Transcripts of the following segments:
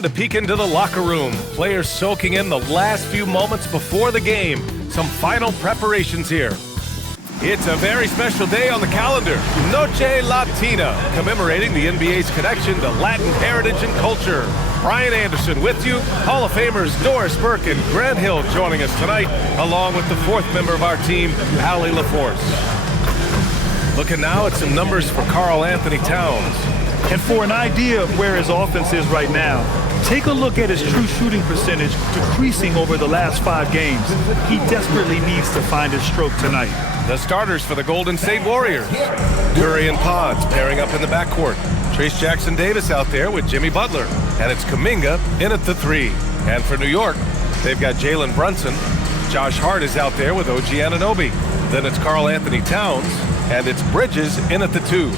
And a peek into the locker room. Players soaking in the last few moments before the game. Some final preparations here. It's a very special day on the calendar. Noche Latina, commemorating the NBA's connection to Latin heritage and culture. Brian Anderson with you. Hall of Famers Doris Burke and Grant Hill joining us tonight, along with the fourth member of our team, Allie LaForce. Looking now at some numbers for Karl Anthony Towns. And for an idea of where his offense is right now, take a look at his true shooting percentage decreasing over the last 5 games. He desperately needs to find his stroke tonight. The starters for the Golden State Warriors. Curry and Pods pairing up in the backcourt. Trace Jackson-Davis out there with Jimmy Butler. And it's Kuminga in at the 3. And for New York, they've got Jalen Brunson. Josh Hart is out there with OG Anunoby. Then it's Karl Anthony Towns. And it's Bridges in at the 2.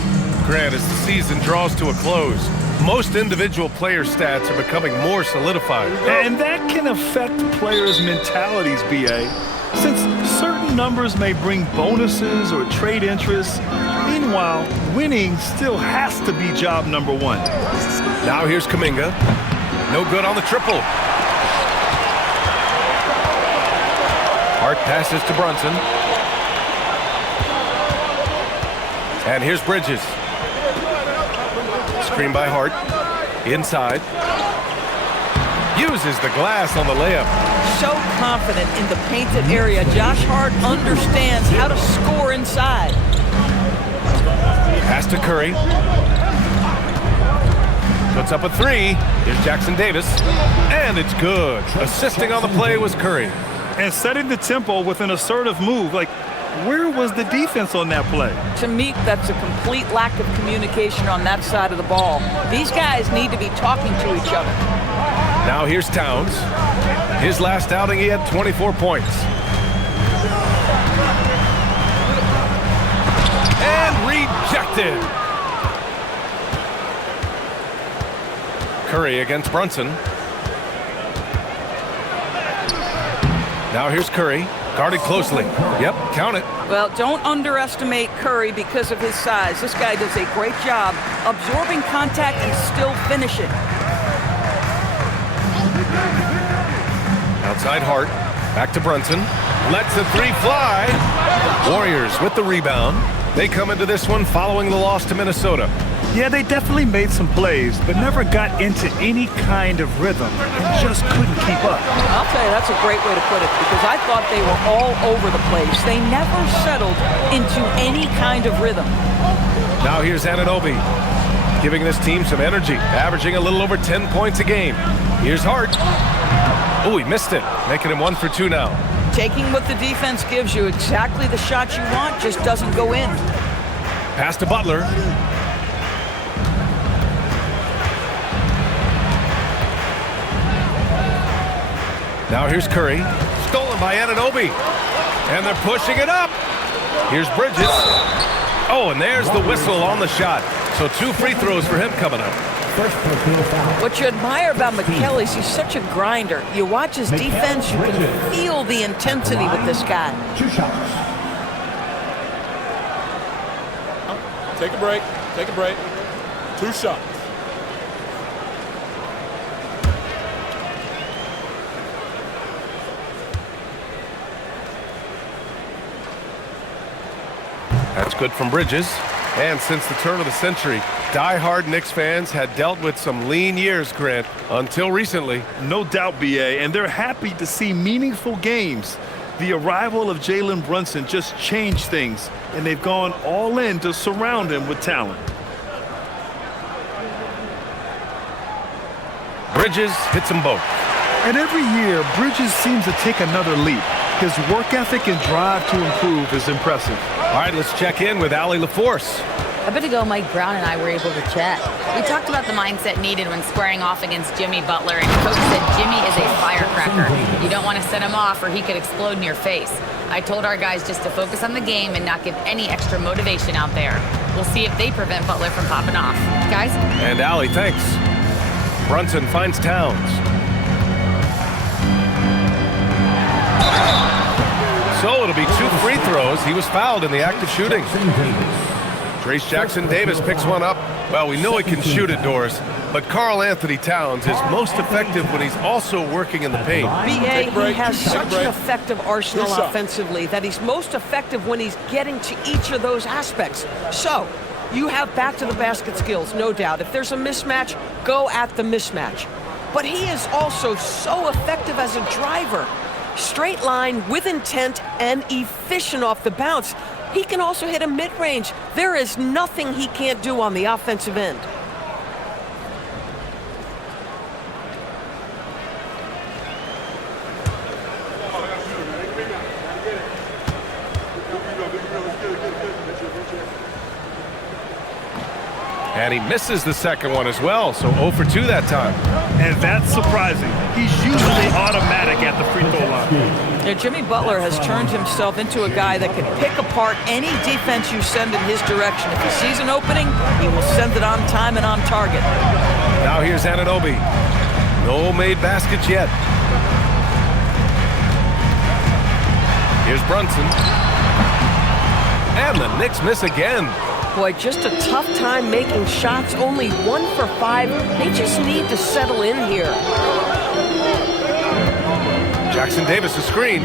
Grant, as the season draws to a close, most individual player stats are becoming more solidified. And that can affect players' mentalities, B.A., since certain numbers may bring bonuses or trade interests. Meanwhile, winning still has to be job number 1. Now here's Kuminga. No good on the triple. Hart passes to Brunson. And here's Bridges. Screen by Hart. Inside. Uses the glass on the layup. So confident in the painted area. Josh Hart understands how to score inside. Pass to Curry. Puts up a 3. Here's Jackson-Davis. And it's good. Assisting on the play was Curry. And setting the tempo with an assertive move. Like, where was the defense on that play? To me, that's a complete lack of communication on that side of the ball. These guys need to be talking to each other. Now here's Towns. His last outing, he had 24 points. And rejected. Curry against Brunson. Now here's Curry. Guarded closely. Yep, count it. Well, don't underestimate Curry because of his size. This guy does a great job absorbing contact and still finishing. Outside Hart. Back to Brunson. Lets the 3 fly. Warriors with the rebound. They come into this one following the loss to Minnesota. Yeah, they definitely made some plays, but never got into any kind of rhythm and just couldn't keep up. I'll tell you, that's a great way to put it, because I thought they were all over the place. They never settled into any kind of rhythm. Now here's Anunoby, giving this team some energy, averaging a little over 10 points a game. Here's Hart. Oh, he missed it, making him 1 for 2 now. Taking what the defense gives you, exactly the shot you want, just doesn't go in. Pass to Butler. Now here's Curry. Stolen by Anunoby. And they're pushing it up. Here's Bridges. Oh, and there's the whistle on the shot. So 2 free throws for him coming up. What you admire about McKelly is he's such a grinder. You watch his defense, you can feel the intensity with this guy. 2 shots. Take a break. Take a break. 2 shots. That's good from Bridges. And since the turn of the century, die-hard Knicks fans had dealt with some lean years, Grant, until recently. No doubt, B.A., and they're happy to see meaningful games. The arrival of Jalen Brunson just changed things, and they've gone all in to surround him with talent. Bridges hits them both. And every year, Bridges seems to take another leap. His work ethic and drive to improve is impressive. All right, let's check in with Allie LaForce. A bit ago, Mike Brown and I were able to chat. We talked about the mindset needed when squaring off against Jimmy Butler, and Coach said Jimmy is a firecracker. You don't want to set him off or he could explode in your face. I told our guys just to focus on the game and not give any extra motivation out there. We'll see if they prevent Butler from popping off. Guys? And Allie, thanks. Brunson finds Towns. So it'll be 2 free throws. He was fouled in the act of shooting. Trace Jackson-Davis picks one up. Well, we know he can shoot it, Doris, but Karl Anthony Towns is most effective when he's also working in the paint. B.A., he has such an effective arsenal offensively that he's most effective when he's getting to each of those aspects. So, you have back-to-the-basket skills, no doubt. If there's a mismatch, go at the mismatch. But he is also so effective as a driver. Straight line, with intent, and efficient off the bounce. He can also hit a mid-range. There is nothing he can't do on the offensive end. And he misses the second one as well, so 0 for 2 that time. And that's surprising. He's usually automatic at the free throw line. Yeah, Jimmy Butler has turned himself into a guy that can pick apart any defense you send in his direction. If he sees an opening, he will send it on time and on target. Now here's Anunoby. No made baskets yet. Here's Brunson. And the Knicks miss again. Boy, just a tough time making shots. Only 1 for 5. They just need to settle in here. Jackson-Davis a screen.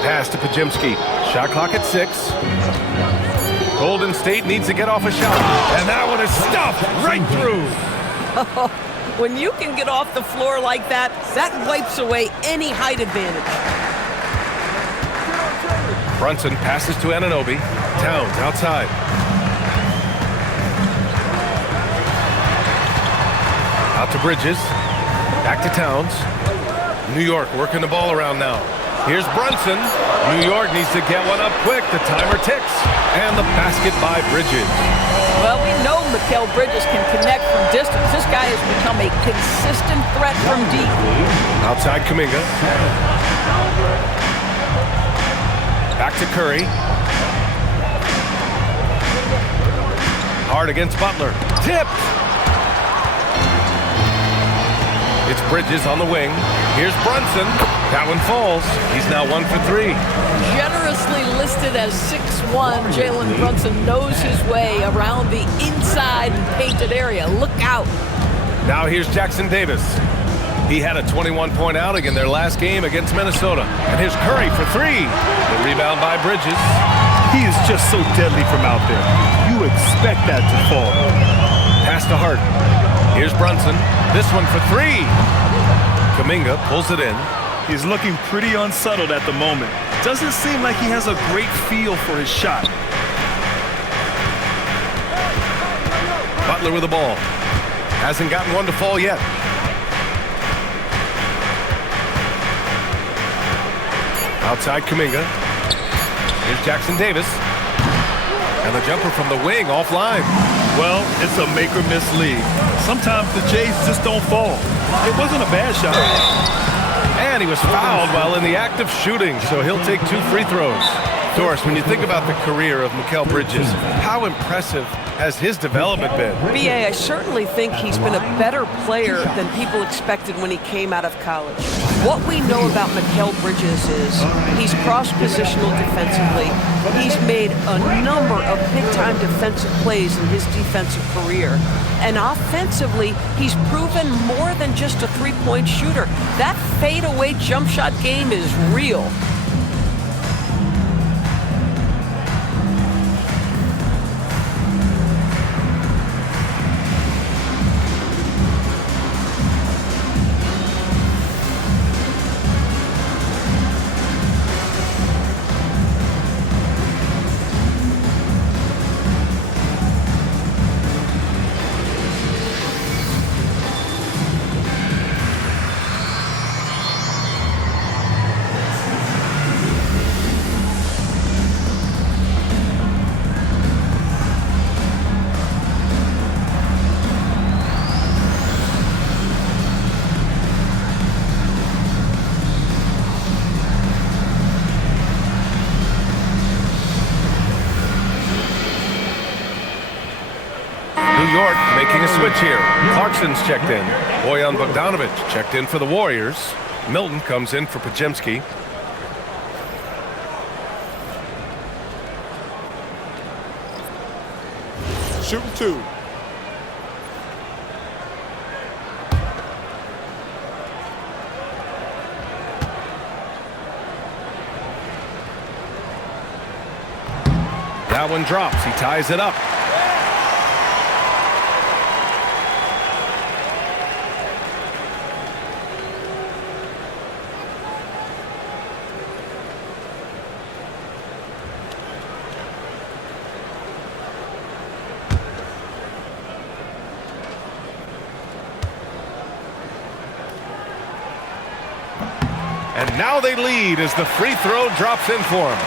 Pass to Podziemski. Shot clock at 6. Golden State needs to get off a shot. And that one is stuffed right through. When you can get off the floor like that, that wipes away any height advantage. Brunson passes to Anunoby. Towns outside. Out to Bridges. Back to Towns. New York working the ball around now. Here's Brunson. New York needs to get one up quick. The timer ticks. And the basket by Bridges. Well, we know Mikal Bridges can connect from distance. This guy has become a consistent threat from deep. Outside Kuminga. Back to Curry. Hard against Butler. Tipped. It's Bridges on the wing. Here's Brunson. That one falls. He's now 1 for 3. Generously listed as 6'1", Jalen Brunson knows his way around the inside painted area. Look out. Now here's Jackson-Davis. He had a 21-point outing in their last game against Minnesota. And here's Curry for 3. The rebound by Bridges. He is just so deadly from out there. You expect that to fall. Pass to Hart. Here's Brunson. This one for 3. Kuminga pulls it in. He's looking pretty unsettled at the moment. Doesn't seem like he has a great feel for his shot. Butler with the ball. Hasn't gotten one to fall yet. Outside Kuminga. Here's Jackson-Davis. And the jumper from the wing offline. Well, it's a make-or-miss league. Sometimes the Jays just don't fall. It wasn't a bad shot. And he was fouled while in the act of shooting, so he'll take 2 free throws. Doris, when you think about the career of Mikal Bridges, how impressive has his development been? B.A., I certainly think he's been a better player than people expected when he came out of college. What we know about Mikal Bridges is he's cross-positional defensively. He's made a number of big-time defensive plays in his defensive career. And offensively, he's proven more than just a three-point shooter. That fadeaway jump shot game is real. New York making a switch here. Clarkson's checked in. Bojan Bogdanovic checked in for the Warriors. Milton comes in for Podziemski. shooting 2. That one drops. He ties it up. And now they lead as the free throw drops in for them.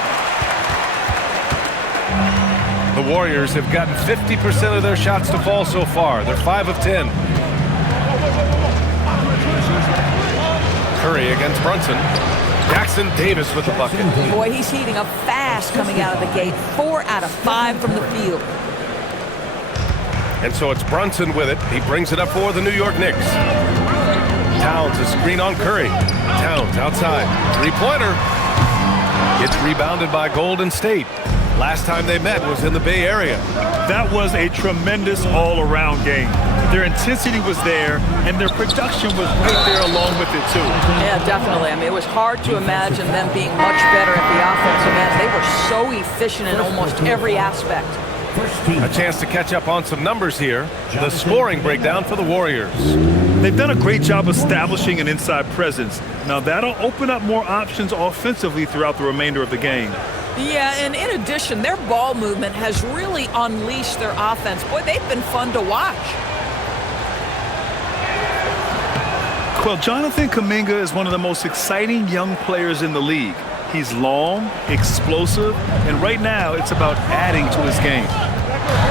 The Warriors have gotten 50% of their shots to fall so far. They're 5 of 10. Curry against Brunson. Jackson Davis with the bucket. Boy, he's heating up fast coming out of the gate. 4 out of 5 from the field. And so it's Brunson with it. He brings it up for the New York Knicks. Towns, a screen on Curry. Towns outside. Three-pointer. It's rebounded by Golden State. Last time they met was in the Bay Area. That was a tremendous all-around game. Their intensity was there, and their production was right there along with it, too. Yeah, definitely. I mean, it was hard to imagine them being much better at the offensive end. They were so efficient in almost every aspect. A chance to catch up on some numbers here. The scoring breakdown for the Warriors. They've done a great job establishing an inside presence. Now, that'll open up more options offensively throughout the remainder of the game. Yeah, and in addition, their ball movement has really unleashed their offense. Boy, they've been fun to watch. Well, Jonathan Kuminga is one of the most exciting young players in the league. He's long, explosive, and right now it's about adding to his game.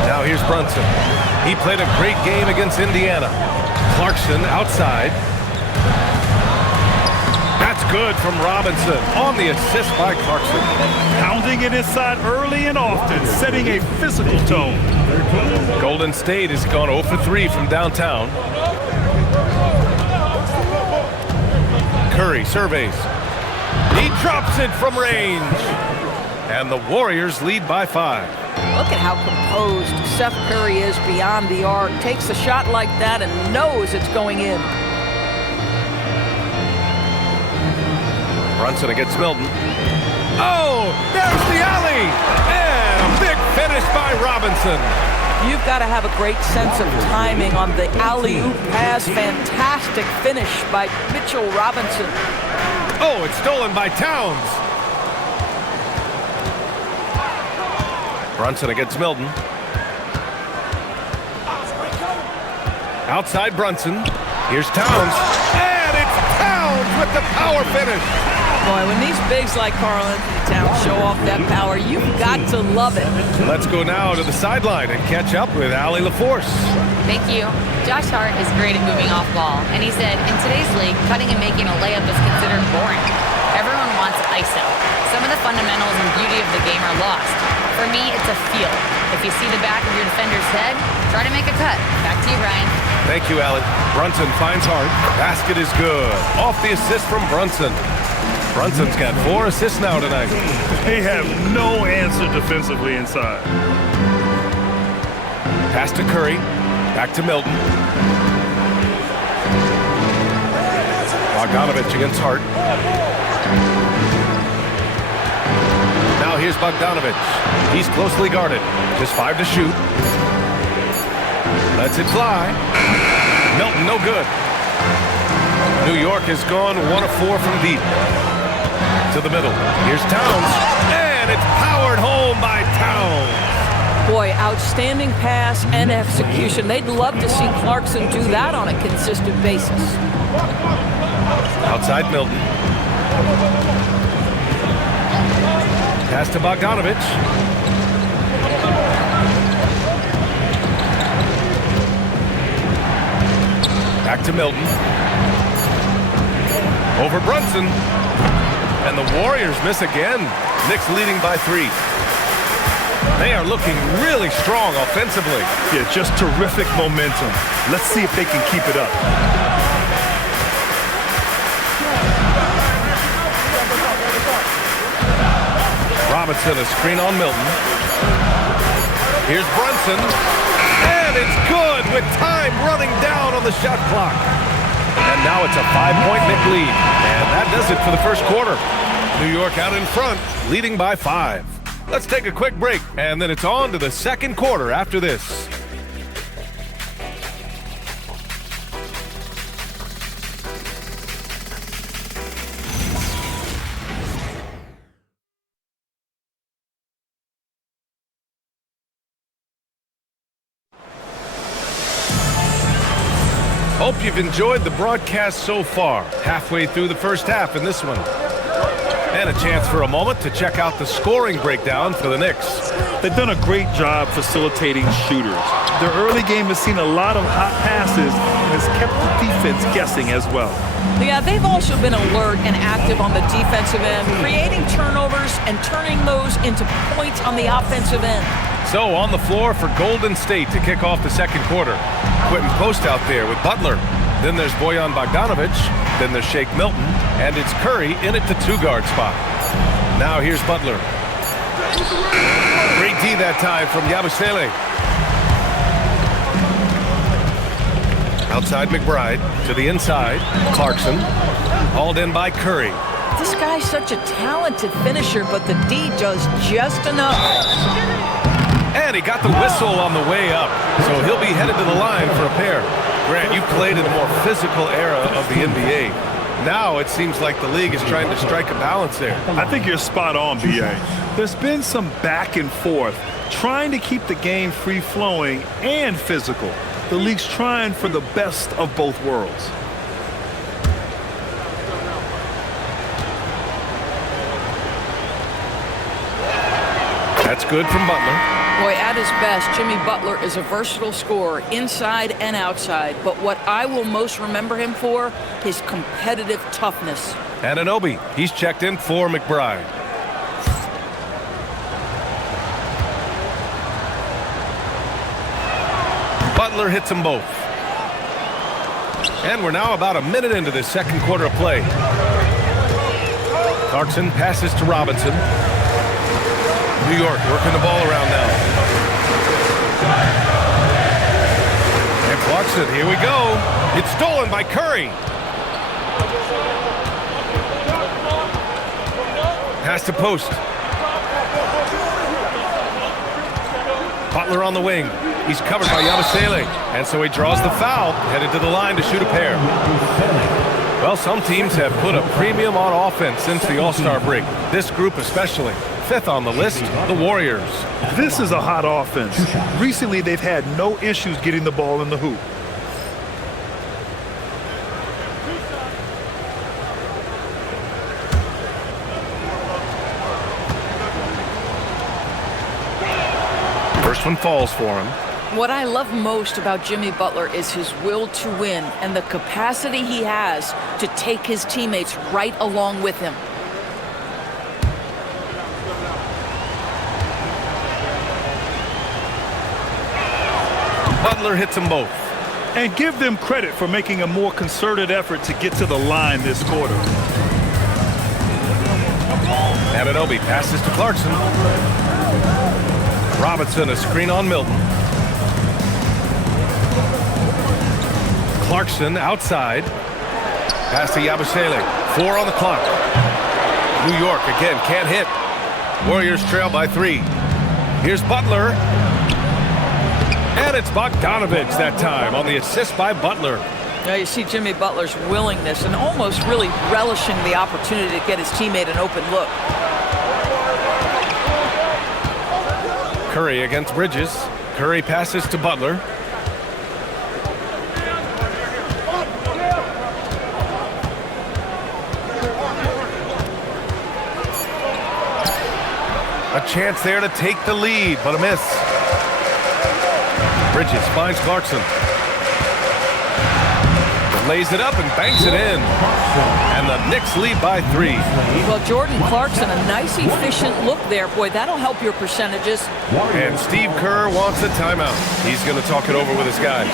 Now here's Brunson. He played a great game against Indiana. Clarkson outside. That's good from Robinson on the assist by Clarkson. Pounding it inside early and often, setting a physical tone. Golden State has gone 0 for 3 from downtown. Curry surveys. He drops it from range. And the Warriors lead by 5. Look at how composed Steph Curry is beyond the arc. Takes a shot like that and knows it's going in. Brunson against Milton. Oh, there's the alley. And a big finish by Robinson. You've got to have a great sense of timing on the alley-oop pass. Fantastic finish by Mitchell Robinson. Oh, it's stolen by Towns. Brunson against Milton. Outside Brunson. Here's Towns. And it's Towns with the power finish. Boy, when these bigs like Karl Anthony Towns show off that power, you've got to love it. Let's go now to the sideline and catch up with Allie LaForce. Thank you. Josh Hart is great at moving off ball, and he said, in today's league, cutting and making a layup is considered boring. Everyone wants ISO. Some of the fundamentals and beauty of the game are lost. For me, it's a feel. If you see the back of your defender's head, try to make a cut. Back to you, Brian. Thank you, Allie. Brunson finds Hart. Basket is good. Off the assist from Brunson. Brunson's got 4 assists now tonight. They have no answer defensively inside. Pass to Curry. Back to Milton. Bogdanovich against Hart. Now here's Bogdanovich. He's closely guarded. Just 5 to shoot. Lets it fly. Milton, no good. New York has gone 1 of 4 from deep. To the middle. Here's Towns. And it's powered home by Towns. Boy, outstanding pass and execution. They'd love to see Clarkson do that on a consistent basis. Outside Milton. Pass to Bogdanovich. Back to Milton. Over Brunson. And the Warriors miss again. Knicks leading by 3. They are looking really strong offensively. Yeah, just terrific momentum. Let's see if they can keep it up. Robinson, a screen on Milton. Here's Brunson. And it's good with time running down on the shot clock. And now it's a 5-point Knicks lead. And that does it for the first quarter. New York out in front, leading by 5. Let's take a quick break, and then it's on to the second quarter after this. Hope you've enjoyed the broadcast so far. Halfway through the first half in this one. And a chance for a moment to check out the scoring breakdown for the Knicks. They've done a great job facilitating shooters. Their early game has seen a lot of hot passes and has kept the defense guessing as well. Yeah, they've also been alert and active on the defensive end, creating turnovers and turning those into points on the offensive end. So on the floor for Golden State to kick off the second quarter. Quentin Post out there with Butler. Then there's Bojan Bogdanovic. Then there's Shake Milton. And it's Curry in at the 2-guard spot. Now here's Butler. Great D that time from Yabusele. Outside McBride to the inside. Clarkson. Hauled in by Curry. This guy's such a talented finisher, but the D does just enough. And he got the whistle on the way up, so he'll be headed to the line for a pair. Grant, you played in the more physical era of the NBA. Now it seems like the league is trying to strike a balance there. I think you're spot on, B.A. There's been some back and forth, trying to keep the game free-flowing and physical. The league's trying for the best of both worlds. That's good from Butler. Boy, at his best, Jimmy Butler is a versatile scorer, inside and outside. But what I will most remember him for, his competitive toughness. Anunoby, he's checked in for McBride. Butler hits them both. And we're now about a minute into this second quarter of play. Clarkson passes to Robinson. New York working the ball around now. And Clarkson, here we go. It's stolen by Curry. Pass to Post. Butler on the wing. He's covered by Yabusele. And so he draws the foul, headed to the line to shoot a pair. Well, some teams have put a premium on offense since the All-Star break. This group especially. 5th on the list, the Warriors. This is a hot offense. Recently, they've had no issues getting the ball in the hoop. First one falls for him. What I love most about Jimmy Butler is his will to win and the capacity he has to take his teammates right along with him. Butler hits them both. And give them credit for making a more concerted effort to get to the line this quarter. Anunoby passes to Clarkson. Robinson, a screen on Milton. Clarkson outside. Pass to Yabusele. 4 on the clock. New York again can't hit. Warriors trail by 3. Here's Butler. And it's Bogdanovic that time on the assist by Butler. Now you see Jimmy Butler's willingness and almost really relishing the opportunity to get his teammate an open look. Curry against Bridges. Curry passes to Butler. A chance there to take the lead, but a miss. Bridges finds Clarkson. Lays it up and banks it in. And the Knicks lead by 3. Well, Jordan Clarkson, a nice, efficient look there. Boy, that'll help your percentages. And Steve Kerr wants a timeout. He's going to talk it over with his guys.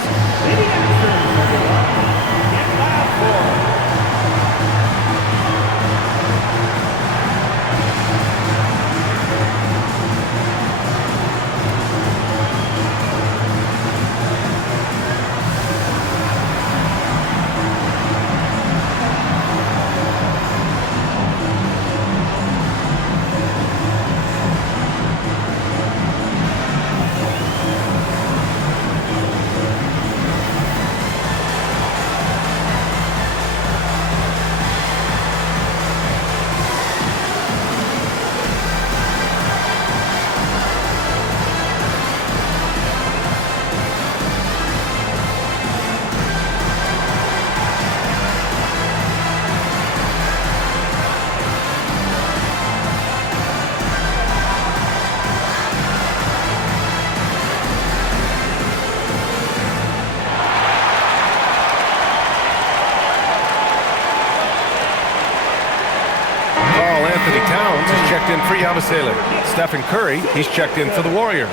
checked in for Yabusele. Stephen Curry, he's checked in for the Warriors.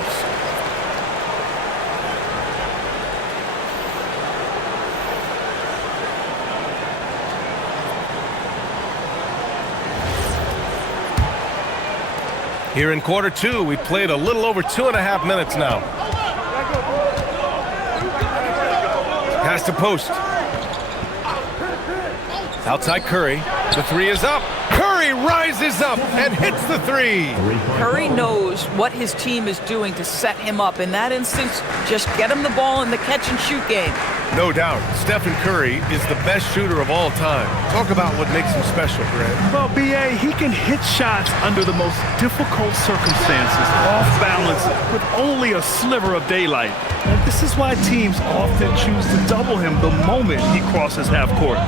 Here in quarter two, we played a little over 2.5 minutes now. Pass to post. Outside Curry. The three is up. Curry rises up and hits the three. Curry knows what his team is doing to set him up. In that instance, just get him the ball in the catch-and-shoot game. No doubt, Stephen Curry is the best shooter of all time. Talk about what makes him special, Grant. Well, B.A., he can hit shots under the most difficult circumstances, off balance, with only a sliver of daylight. And this is why teams often choose to double him the moment he crosses half court.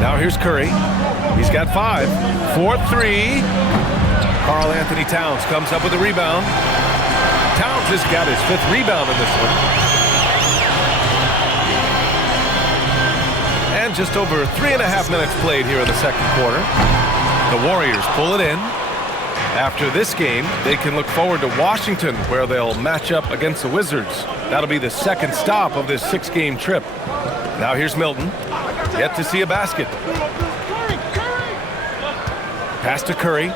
Now here's Curry. He's got 5. 4-3. Karl Anthony Towns comes up with a rebound. Towns has got his 5th rebound in this one. And just over 3.5 minutes played here in the second quarter. The Warriors pull it in. After this game, they can look forward to Washington, where they'll match up against the Wizards. That'll be the second stop of this 6-game trip. Now here's Milton. Yet to see a basket. Pass to Curry.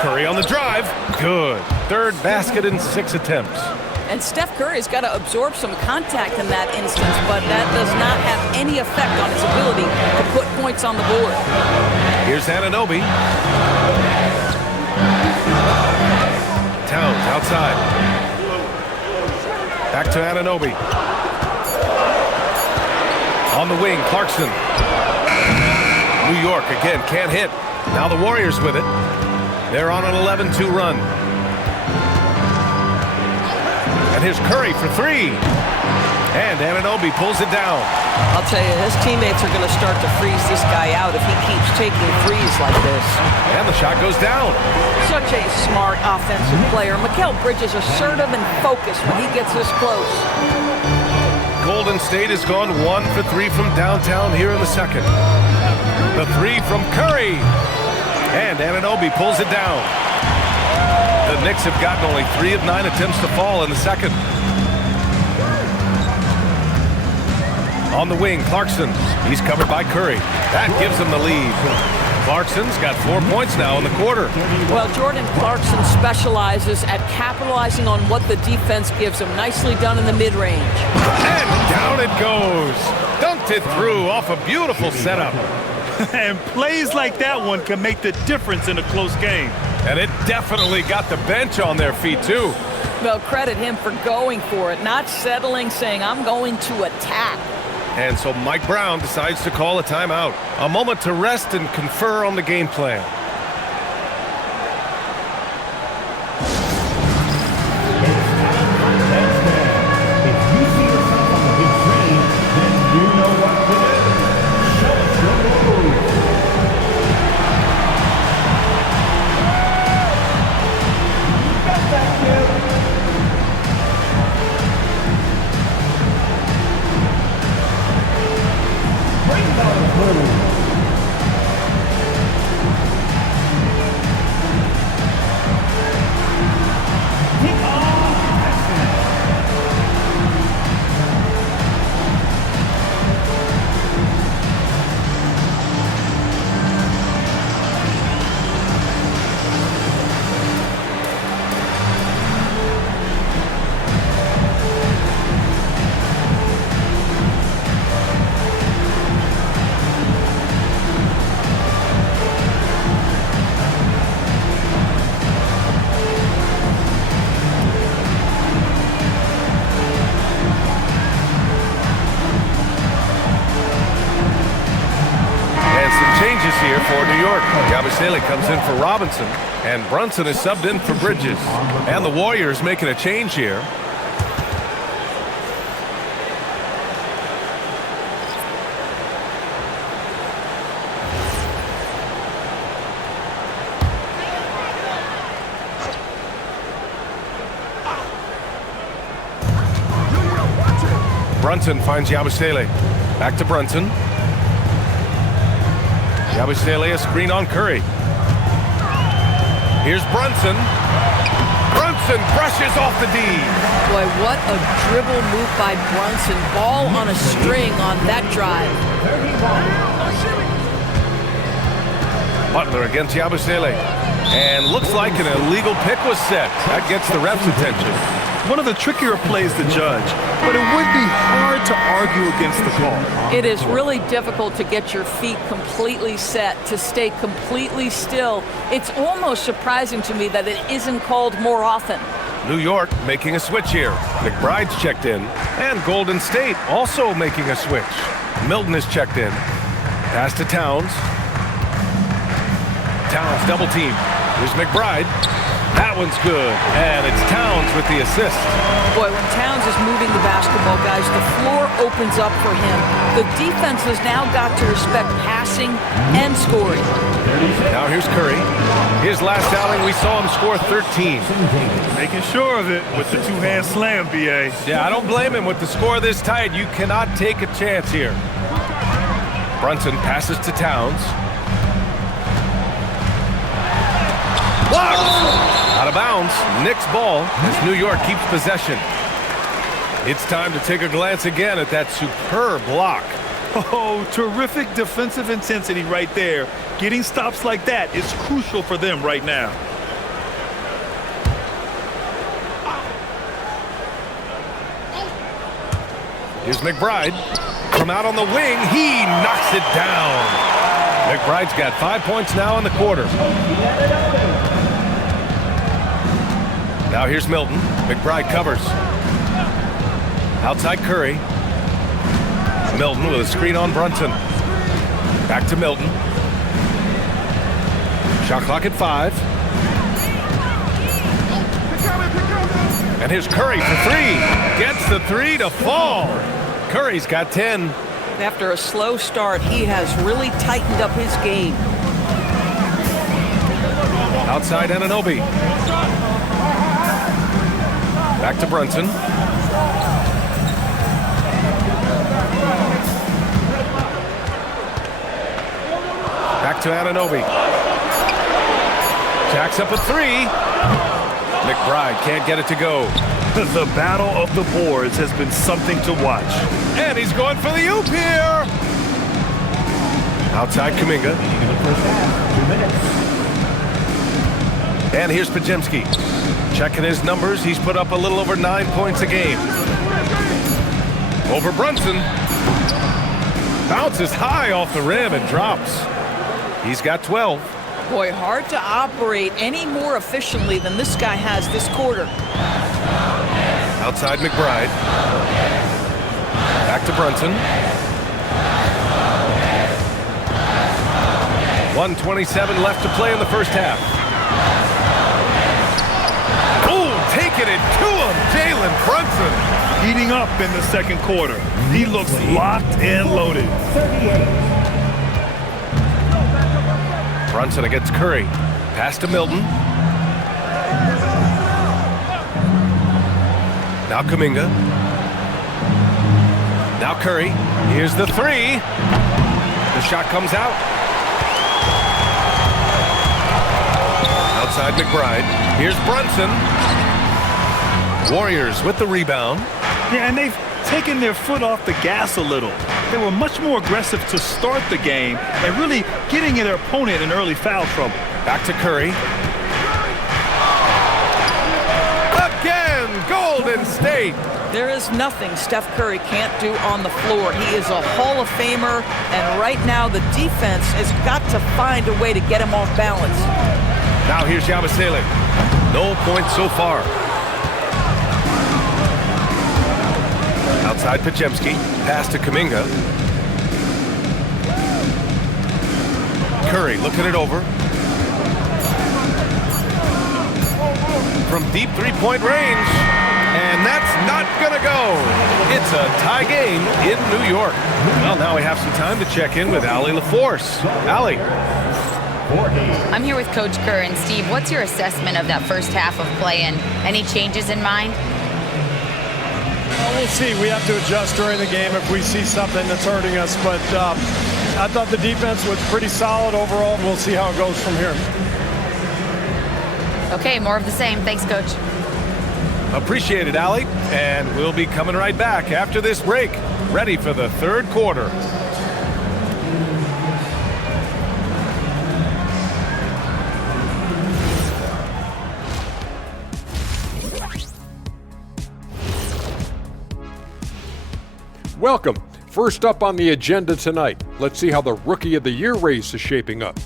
Curry on the drive. Good. 3rd basket in 6 attempts. And Steph Curry's got to absorb some contact in that instance, but that does not have any effect on his ability to put points on the board. Here's Anunoby. Towns outside. Back to Anunoby. On the wing, Clarkson. New York again can't hit. Now the Warriors with it. They're on an 11-2 run. And here's Curry for 3. And Anunoby pulls it down. I'll tell you, his teammates are going to start to freeze this guy out if he keeps taking threes like this. And the shot goes down. Such a smart offensive player. Mikal Bridges assertive and focused when he gets this close. Golden State has gone 1 for 3 from downtown here in the second. The 3 from Curry. And Anunoby pulls it down. The Knicks have gotten only 3 of 9 attempts to fall in the second. On the wing, Clarkson. He's covered by Curry. That gives him the lead. Clarkson's got 4 points now in the quarter. Well, Jordan Clarkson specializes at capitalizing on what the defense gives him. Nicely done in the mid-range. And down it goes. Dunked it through off a beautiful setup. And plays like that one can make the difference in a close game. And it definitely got the bench on their feet, too. Well, credit him for going for it, not settling, saying, I'm going to attack. And so Mike Brown decides to call a timeout. A moment to rest and confer on the game plan. Here for New York. Yabusele comes in for Robinson, and Brunson is subbed in for Bridges. And the Warriors making a change here. Brunson finds Yabusele. Back to Brunson. Yabusele, a screen on Curry. Here's Brunson. Brunson brushes off the D. Boy, what a dribble move by Brunson. Ball on a string on that drive. Butler against Yabusele. And looks like an illegal pick was set. That gets the ref's attention. One of the trickier plays to judge, but it would be hard to argue against the call. It is really difficult to get your feet completely set, to stay completely still. It's almost surprising to me that it isn't called more often. New York making a switch here. McBride's checked in. And Golden State also making a switch. Milton is checked in. Pass to Towns. Towns double team. Here's McBride. That one's good. And it's Towns with the assist. Boy, when Towns is moving the basketball, guys, the floor opens up for him. The defense has now got to respect passing and scoring. Now here's Curry. His last outing, we saw him score 13. Making sure of it with the two-hand slam, B.A. Yeah, I don't blame him. With the score this tight, you cannot take a chance here. Brunson passes to Towns. Blocked! Out of bounds. Knicks ball as New York keeps possession. It's time to take a glance again at that superb block. Oh, terrific defensive intensity right there. Getting stops like that is crucial for them right now. Here's McBride. From out on the wing, he knocks it down. McBride's got 5 points now in the quarter. Now here's Milton. McBride covers. Outside Curry. Milton with a screen on Brunson. Back to Milton. Shot clock at 5. And here's Curry for 3. Gets the 3 to fall. Curry's got 10. After a slow start, he has really tightened up his game. Outside Anunoby. Back to Brunson. Back to Anunoby. Jacks up a 3. McBride can't get it to go. The battle of the boards has been something to watch. And he's going for the oop here. Outside Kuminga. And here's Pajemski. Checking his numbers, he's put up a little over 9 points a game. Over Brunson. Bounces high off the rim and drops. He's got 12. Boy, hard to operate any more efficiently than this guy has this quarter. Outside McBride. Back to Brunson. 1:27 left to play in the first half. Taking it to him, Jalen Brunson. Heating up in the second quarter. He looks locked and loaded. Brunson against Curry. Pass to Milton. Now Kuminga. Now Curry. Here's the 3. The shot comes out. Outside McBride. Here's Brunson. Warriors with the rebound. Yeah, and they've taken their foot off the gas a little. They were much more aggressive to start the game and really getting their opponent in early foul trouble. Back to Curry. Again, Golden State. There is nothing Steph Curry can't do on the floor. He is a Hall of Famer, and right now the defense has got to find a way to get him off balance. Now here's Yabusele. No points so far. Outside Pajemski. Pass to Kuminga. Curry looking it over. From deep three-point range. And that's not going to go. It's a tie game in New York. Well, now we have some time to check in with Allie LaForce. Allie. I'm here with Coach Kerr. And Steve, what's your assessment of that first half of play and any changes in mind? Well, we'll see. We have to adjust during the game if we see something that's hurting us. But I thought the defense was pretty solid overall. We'll see how it goes from here. Okay, more of the same. Thanks, Coach. Appreciate it, Allie. And we'll be coming right back after this break, ready for the third quarter. Welcome. First up on the agenda tonight, let's see how the Rookie of the Year race is shaping up.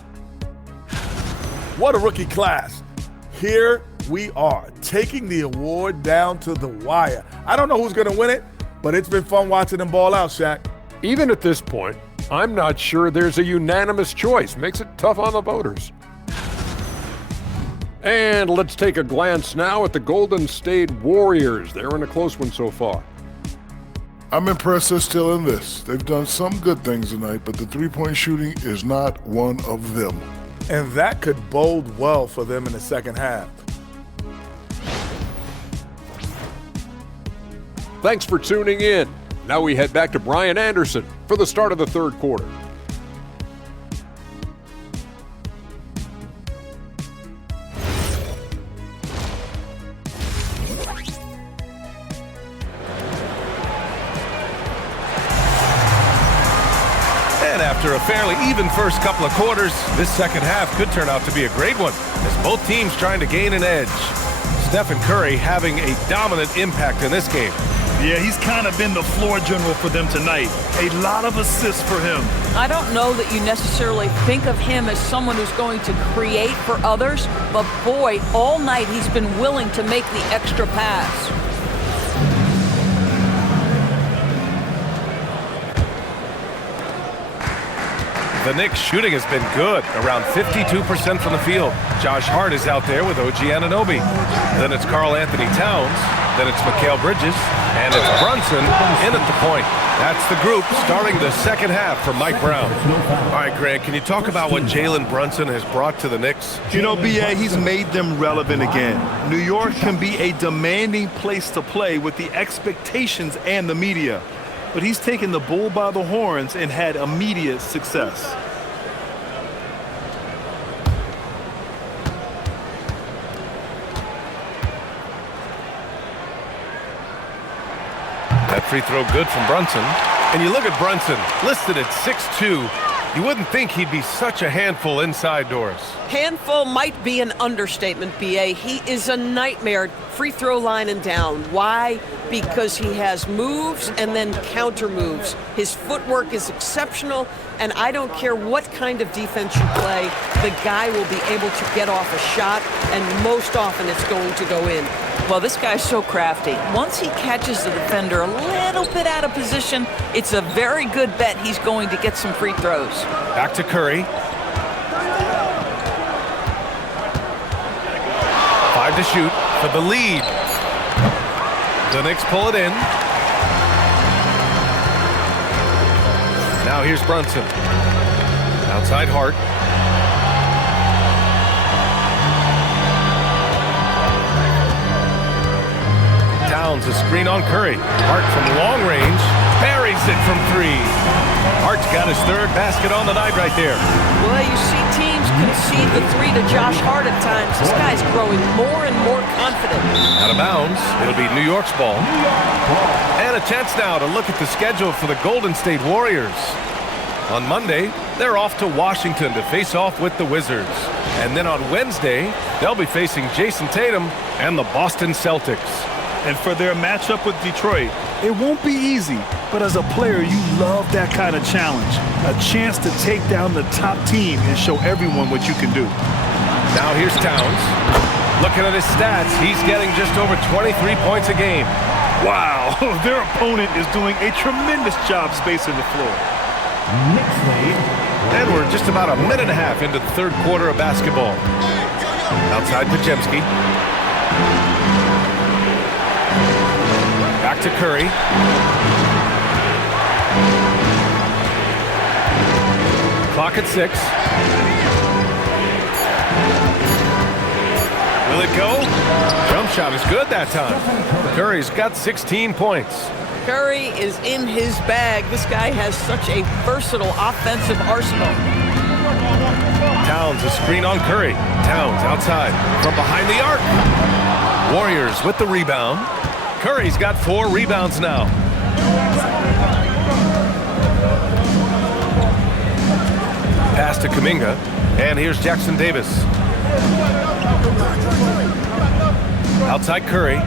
What a rookie class. Here we are, taking the award down to the wire. I don't know who's going to win it, but it's been fun watching them ball out, Shaq. Even at this point, I'm not sure there's a unanimous choice. Makes it tough on the voters. And let's take a glance now at the Golden State Warriors. They're in a close one so far. I'm impressed they're still in this. They've done some good things tonight, but the three-point shooting is not one of them. And that could bode well for them in the second half. Thanks for tuning in. Now we head back to Brian Anderson for the start of the third quarter. And after a fairly even first couple of quarters, this second half could turn out to be a great one, as both teams trying to gain an edge. Stephen Curry having a dominant impact in this game. Yeah, he's kind of been the floor general for them tonight. A lot of assists for him. I don't know that you necessarily think of him as someone who's going to create for others, but boy, all night he's been willing to make the extra pass. The Knicks shooting has been good, around 52% from the field. Josh Hart is out there with OG Anunoby. Then it's Karl Anthony Towns. Then it's Mikal Bridges. And it's Brunson in at the point. That's the group starting the second half for Mike Brown. All right, Grant, can you talk about what Jalen Brunson has brought to the Knicks? You know, B.A., he's made them relevant again. New York can be a demanding place to play with the expectations and the media. But he's taken the bull by the horns and had immediate success. That free throw good from Brunson. And you look at Brunson, listed at 6'2". You wouldn't think he'd be such a handful inside doors. Handful might be an understatement, B.A. He is a nightmare free throw line and down. Why? Because he has moves and then counter moves. His footwork is exceptional, and I don't care what kind of defense you play, the guy will be able to get off a shot, and most often it's going to go in. Well, this guy's so crafty. Once he catches the defender a little bit out of position, it's a very good bet he's going to get some free throws. Back to Curry. 5 to shoot for the lead. The Knicks pull it in. Now here's Brunson. Outside Hart. Towns a screen on Curry. Hart from long range buries it from 3. Hart's got his third basket on the night right there. Well, you see teams concede the 3 to Josh Hart at times. This guy's growing more and more confident. Out of bounds. It'll be New York's ball. And a chance now to look at the schedule for the Golden State Warriors. On Monday, they're off to Washington to face off with the Wizards. And then on Wednesday, they'll be facing Jayson Tatum and the Boston Celtics. And for their matchup with Detroit, it won't be easy, but as a player, you love that kind of challenge. A chance to take down the top team and show everyone what you can do. Now here's Towns. Looking at his stats, he's getting just over 23 points a game. Wow, their opponent is doing a tremendous job spacing the floor. And we're just about a minute and a half into the third quarter of basketball. Outside Pajemski. Back to Curry. Clock at 6. Will it go? Jump shot is good that time. Curry's got 16 points. Curry is in his bag. This guy has such a versatile offensive arsenal. Towns, a screen on Curry. Towns outside from behind the arc. Warriors with the rebound. Curry's got 4 rebounds now. Pass to Kuminga. And here's Jackson Davis. Outside Curry.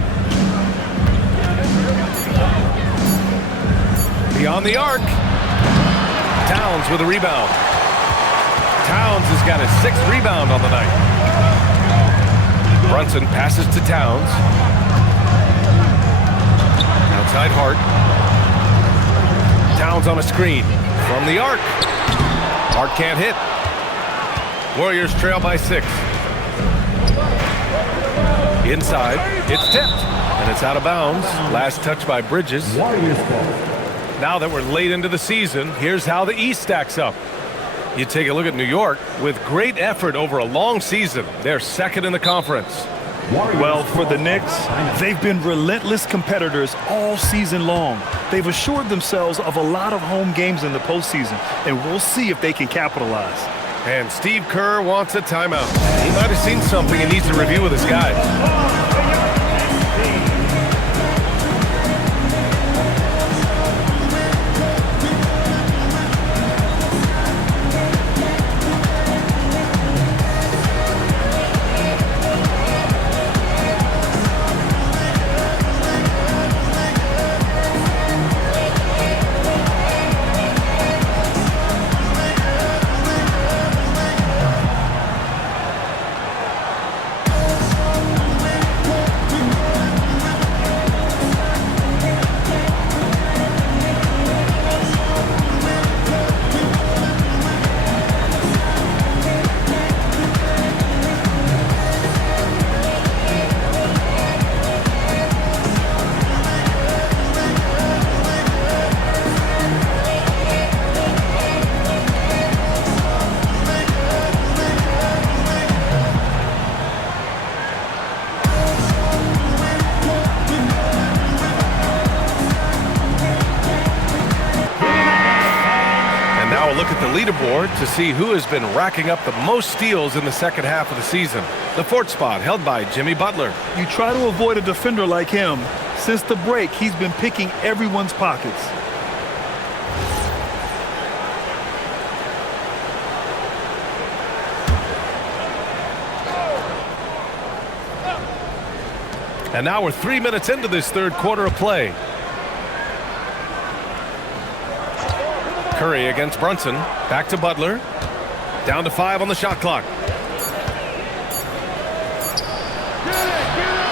Beyond the arc. Towns with a rebound. Towns has got his 6th rebound on the night. Brunson passes to Towns. Outside Hart. Towns on a screen from the arc. Hart can't hit. Warriors trail by 6. Inside, it's tipped, and it's out of bounds. Last touch by Bridges. Now that we're late into the season, here's how the East stacks up. You take a look at New York. With great effort over a long season, they're 2nd in the conference. Well, for the Knicks, they've been relentless competitors all season long. They've assured themselves of a lot of home games in the postseason, and we'll see if they can capitalize. And Steve Kerr wants a timeout. He might have seen something and needs to review with his guys. Look at the leaderboard to see who has been racking up the most steals in the second half of the season. The 4th spot held by Jimmy Butler. You try to avoid a defender like him. Since the break, he's been picking everyone's pockets. And now we're 3 minutes into this 3rd quarter of play. Curry against Brunson. Back to Butler. Down to 5 on the shot clock.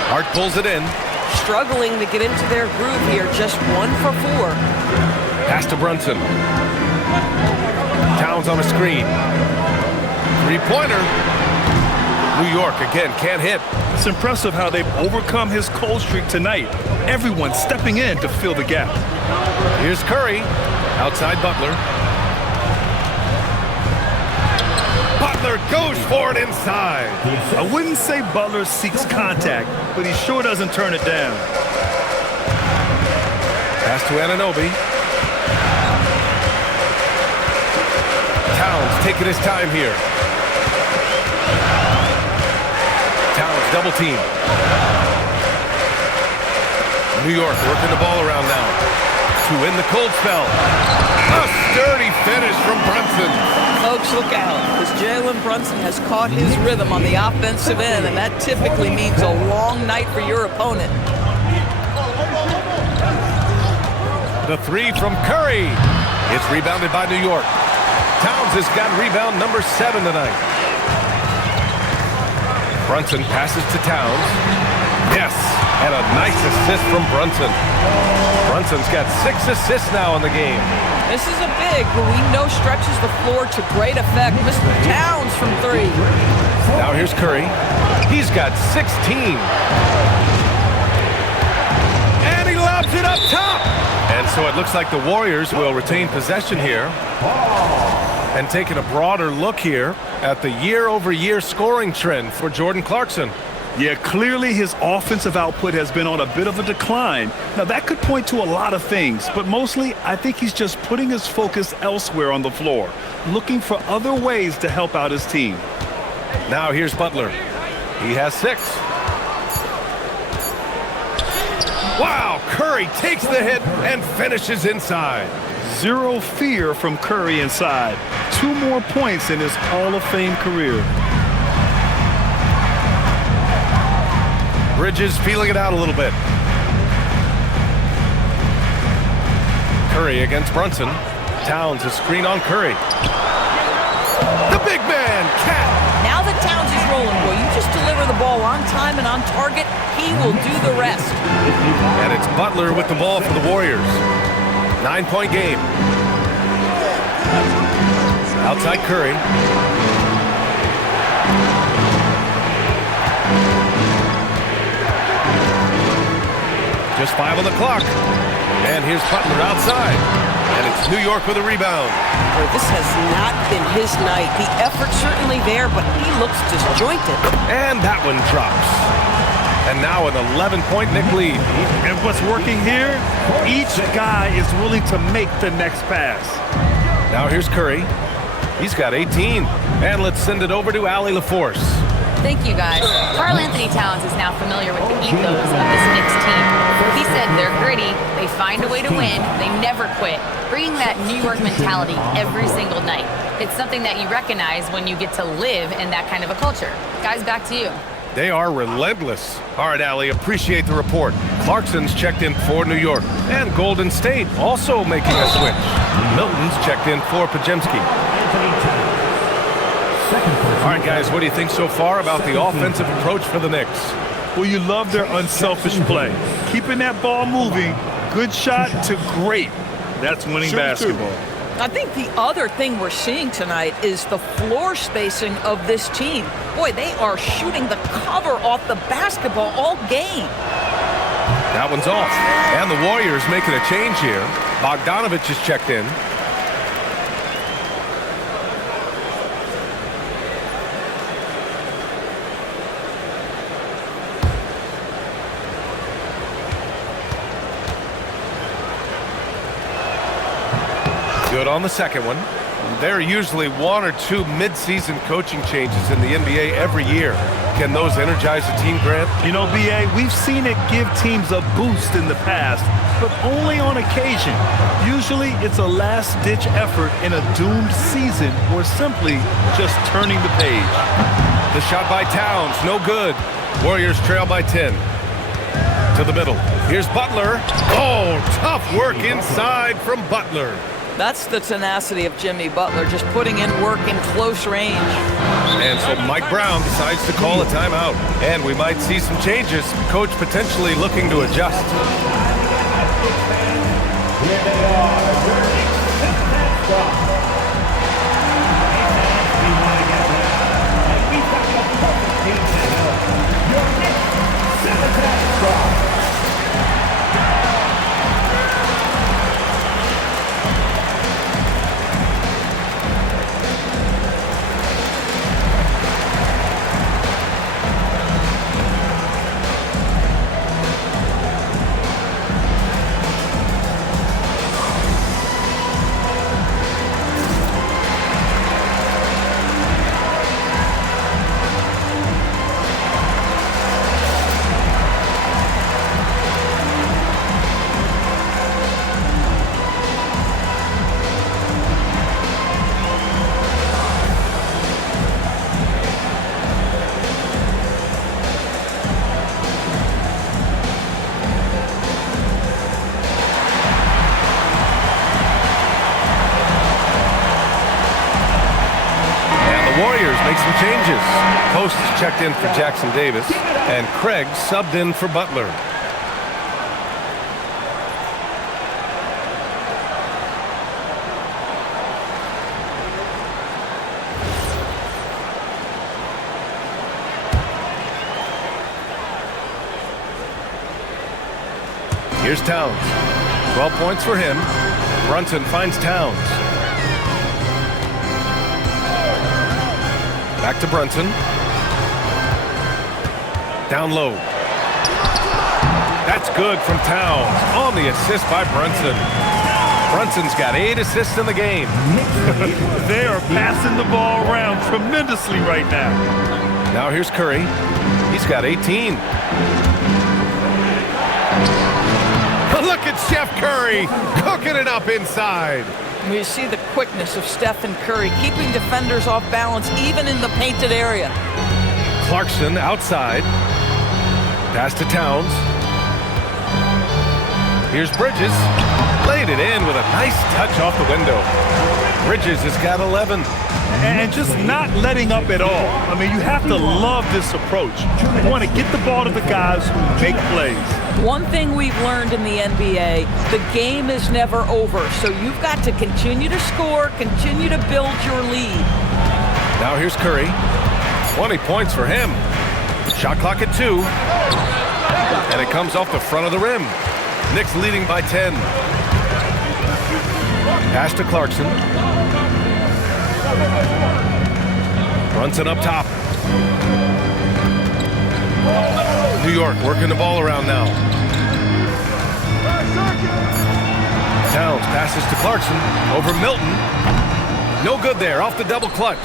Hart pulls it in. Struggling to get into their groove here. Just 1 for 4. Pass to Brunson. Towns on a screen. 3-pointer. New York again can't hit. It's impressive how they've overcome his cold streak tonight. Everyone stepping in to fill the gap. Here's Curry. Outside Butler. Butler goes for it inside. I wouldn't say Butler seeks contact, but he sure doesn't turn it down. Pass to Anunoby. Towns taking his time here. Towns double team. New York working the ball around now to win the cold spell. A sturdy finish from Brunson. Folks, look out, because Jalen Brunson has caught his rhythm on the offensive end, and that typically means a long night for your opponent. The 3 from Curry. It's rebounded by New York. Towns has got rebound number 7 tonight. Brunson passes to Towns. Yes, and a nice assist from Brunson. Brunson's got 6 assists now in the game. This is a big who we know stretches the floor to great effect. Mr. Towns from 3. Now here's Curry. He's got 16. And he lobs it up top. And so it looks like the Warriors will retain possession here. And taking a broader look here at the year-over-year scoring trend for Jordan Clarkson. Yeah, clearly his offensive output has been on a bit of a decline. Now, that could point to a lot of things, but mostly I think he's just putting his focus elsewhere on the floor, looking for other ways to help out his team. Now here's Butler. He has 6. Wow, Curry takes the hit and finishes inside. Zero fear from Curry inside. 2 more points in his Hall of Fame career. Bridges feeling it out a little bit. Curry against Brunson. Towns a screen on Curry. The big man, Cat. Now that Towns is rolling, boy, you just deliver the ball on time and on target, he will do the rest. And it's Butler with the ball for the Warriors. 9-point game. Outside Curry. Just 5 on the clock. And here's Butler outside. And it's New York with a rebound. Boy, this has not been his night. The effort's certainly there, but he looks disjointed. And that one drops. And now an 11-point Knick lead. And what's working here? Each guy is willing to make the next pass. Now here's Curry. He's got 18. And let's send it over to Allie LaForce. Thank you, guys. Karl Anthony Towns is now familiar with the ethos of this Knicks team. He said they're gritty, they find a way to win, they never quit, bringing that New York mentality every single night. It's something that you recognize when you get to live in that kind of a culture. Guys, back to you. They are relentless. All right, Allie, appreciate the report. Clarkson's checked in for New York. And Golden State also making a switch. Milton's checked in for Pajemski. All right, guys, what do you think so far about the offensive approach for the Knicks? Well, you love their unselfish play. Keeping that ball moving, good shot to great. That's winning basketball. I think the other thing we're seeing tonight is the floor spacing of this team. Boy, they are shooting the cover off the basketball all game. That one's off. And the Warriors making a change here. Bogdanovich is checked in. Good on the second one. There are usually 1 or 2 mid-season coaching changes in the NBA every year. Can those energize a team, Grant? You know, B.A., we've seen it give teams a boost in the past, but only on occasion. Usually it's a last-ditch effort in a doomed season or simply just turning the page. The shot by Towns, no good. Warriors trail by 10. To the middle. Here's Butler. Oh, tough work inside from Butler. That's the tenacity of Jimmy Butler, just putting in work in close range. And so Mike Brown decides to call a timeout. And we might see some changes. Coach potentially looking to adjust. Here they are, your Knicks stop. We want to get there. And we've got the perfect team to help. Your Knicks stop. Make some changes. Post is checked in for Jackson Davis, and Craig subbed in for Butler. Here's Towns. 12 points for him. Brunson finds Towns. Back to Brunson. Down low. That's good from Towns on the assist by Brunson. Brunson's got 8 assists in the game. They are passing the ball around tremendously right now. Now here's Curry. He's got 18. Look at Chef Curry cooking it up inside. You see the quickness of Stephen Curry, keeping defenders off balance even in the painted area. Clarkson outside. Pass to Towns. Here's Bridges. Laid it in with a nice touch off the window. Bridges has got 11. And just not letting up at all. I mean, you have to love this approach. You want to get the ball to the guys who make plays. One thing we've learned in the NBA, the game is never over. So you've got to continue to score, continue to build your lead. Now here's Curry. 20 points for him. Shot clock at 2. And it comes off the front of the rim. Knicks leading by 10. Pass to Clarkson. Brunson up top. New York working the ball around now. Towns passes to Clarkson over Milton. No good there, off the double clutch.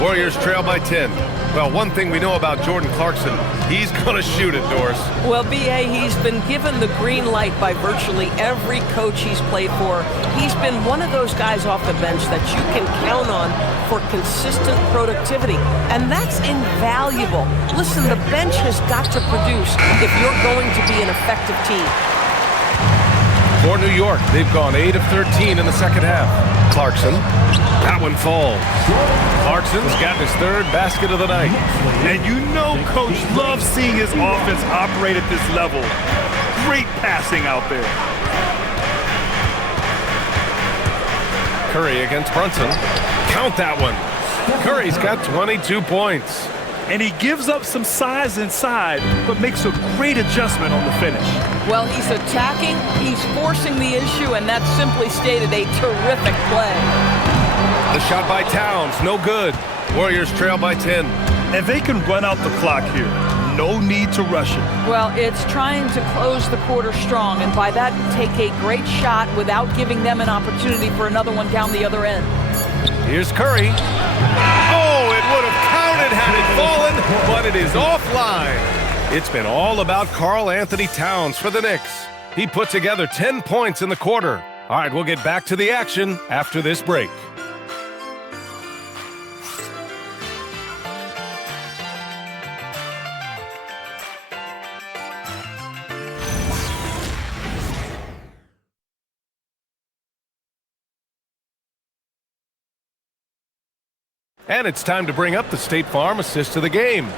Warriors trail by 10. Well, one thing we know about Jordan Clarkson, he's going to shoot it, Doris. Well, B.A., he's been given the green light by virtually every coach he's played for. He's been one of those guys off the bench that you can count on for consistent productivity, and that's invaluable. Listen, the bench has got to produce if you're going to be an effective team. For New York, they've gone 8 of 13 in the second half. Clarkson, that one falls. Clarkson's got his 3rd basket of the night. And you know Coach loves seeing his offense operate at this level. Great passing out there. Curry against Brunson. Count that one. Curry's got 22 points. And he gives up some size inside, but makes a great adjustment on the finish. Well, he's attacking, he's forcing the issue, and that's simply stated a terrific play. The shot by Towns, no good. Warriors trail by 10. And they can run out the clock here. No need to rush it. Well, it's trying to close the quarter strong, and by that, take a great shot without giving them an opportunity for another one down the other end. Here's Curry. Oh, it would have counted had it fallen, but it is offline. It's been all about Karl Anthony Towns for the Knicks. He put together 10 points in the quarter. All right, we'll get back to the action after this break. And it's time to bring up the State Farm assist of the game.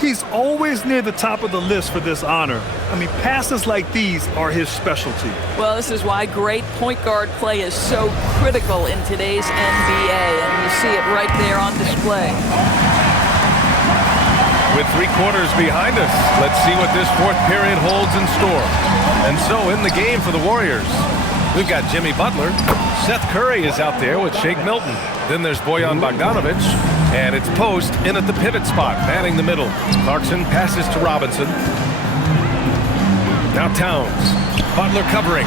He's always near the top of the list for this honor. I mean, passes like these are his specialty. Well, this is why great point guard play is so critical in today's NBA, and you see it right there on display. With 3 quarters behind us, let's see what this 4th period holds in store. And so in the game for the Warriors, we've got Jimmy Butler. Seth Curry is out there with Shake Milton. Then there's Bojan Bogdanovic, and it's Post in at the pivot spot, manning the middle. Clarkson passes to Robinson. Now Towns. Butler covering.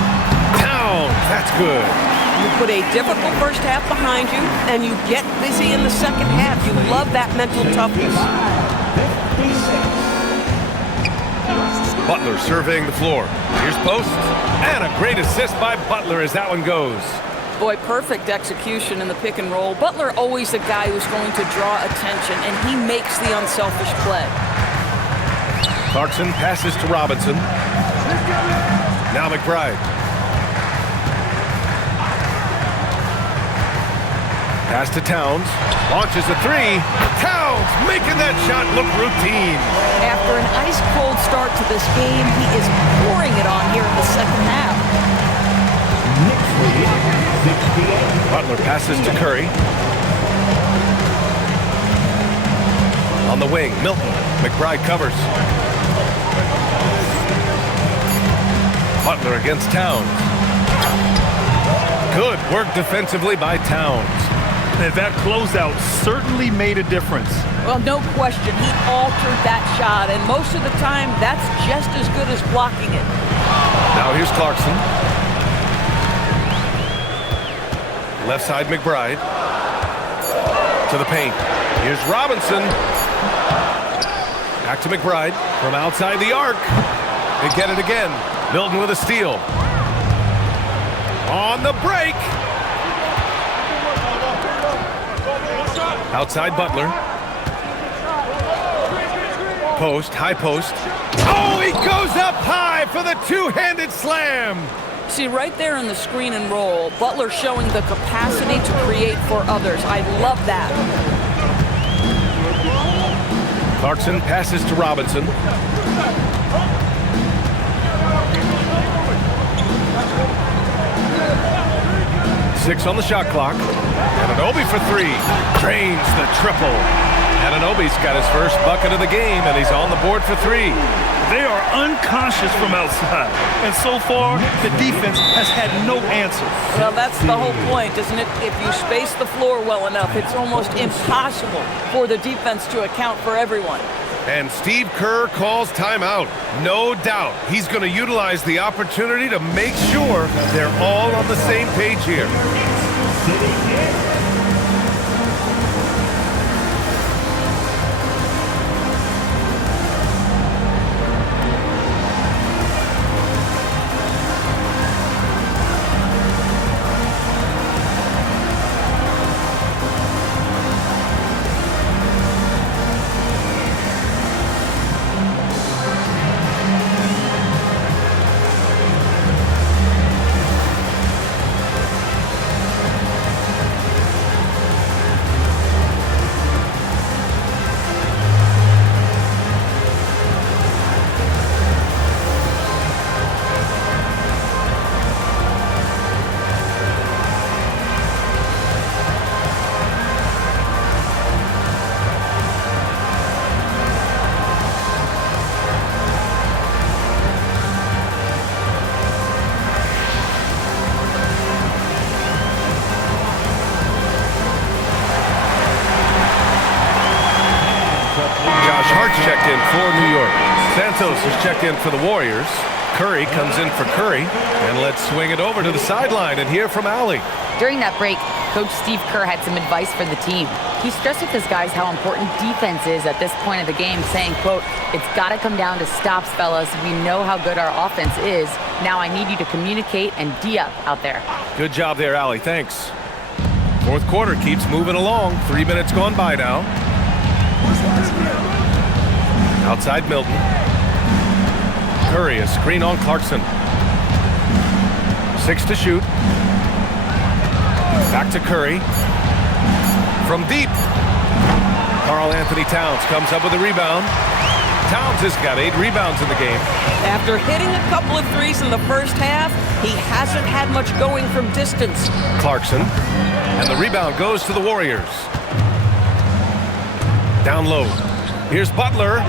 Towns, that's good. You put a difficult first half behind you, and you get busy in the second half. You love that mental toughness. Butler surveying the floor. Here's Post, and a great assist by Butler as that one goes. Boy, perfect execution in the pick and roll. Butler always a guy who's going to draw attention, and he makes the unselfish play. Clarkson passes to Robinson. Now McBride. Pass to Towns. Launches a 3. Towns making that shot look routine. After an ice-cold start to this game, he is pouring it on here in the second half. Butler passes to Curry. On the wing, Milton. McBride covers. Butler against Towns. Good work defensively by Towns. And that closeout certainly made a difference. Well, no question, he altered that shot, and most of the time, that's just as good as blocking it. Now here's Clarkson. Left side, McBride. To the paint. Here's Robinson. Back to McBride from outside the arc. They get it again. Milton with a steal. On the break. Outside Butler. Post, high post. Oh, he goes up high for the two-handed slam. See, right there in the screen and roll, Butler showing the capacity to create for others. I love that. Clarkson passes to Robinson. Six on the shot clock. Anunoby for three. Drains the triple. Anunoby's got his first bucket of the game, and he's on the board for three. They are unconscious from outside, and so far, the defense has had no answer. Well, that's the whole point, isn't it? If you space the floor well enough, it's almost impossible for the defense to account for everyone. And Steve Kerr calls timeout. No doubt he's going to utilize the opportunity to make sure they're all on the same page here. Checked in for New York. Santos is checked in for the Warriors. Curry comes in for Curry. And let's swing it over to the sideline and hear from Allie. During that break, Coach Steve Kerr had some advice for the team. He stressed with his guys how important defense is at this point of the game, saying, quote, "It's got to come down to stops, fellas. We know how good our offense is. Now I need you to communicate and D-up out there." Good job there, Allie. Thanks. Fourth quarter keeps moving along. 3 minutes gone by now. Outside Milton. Curry, a screen on Clarkson. 6 to shoot. Back to Curry. From deep. Karl Anthony Towns comes up with a rebound. Towns has got 8 rebounds in the game. After hitting a couple of threes in the first half, he hasn't had much going from distance. Clarkson. And the rebound goes to the Warriors. Down low. Here's Butler.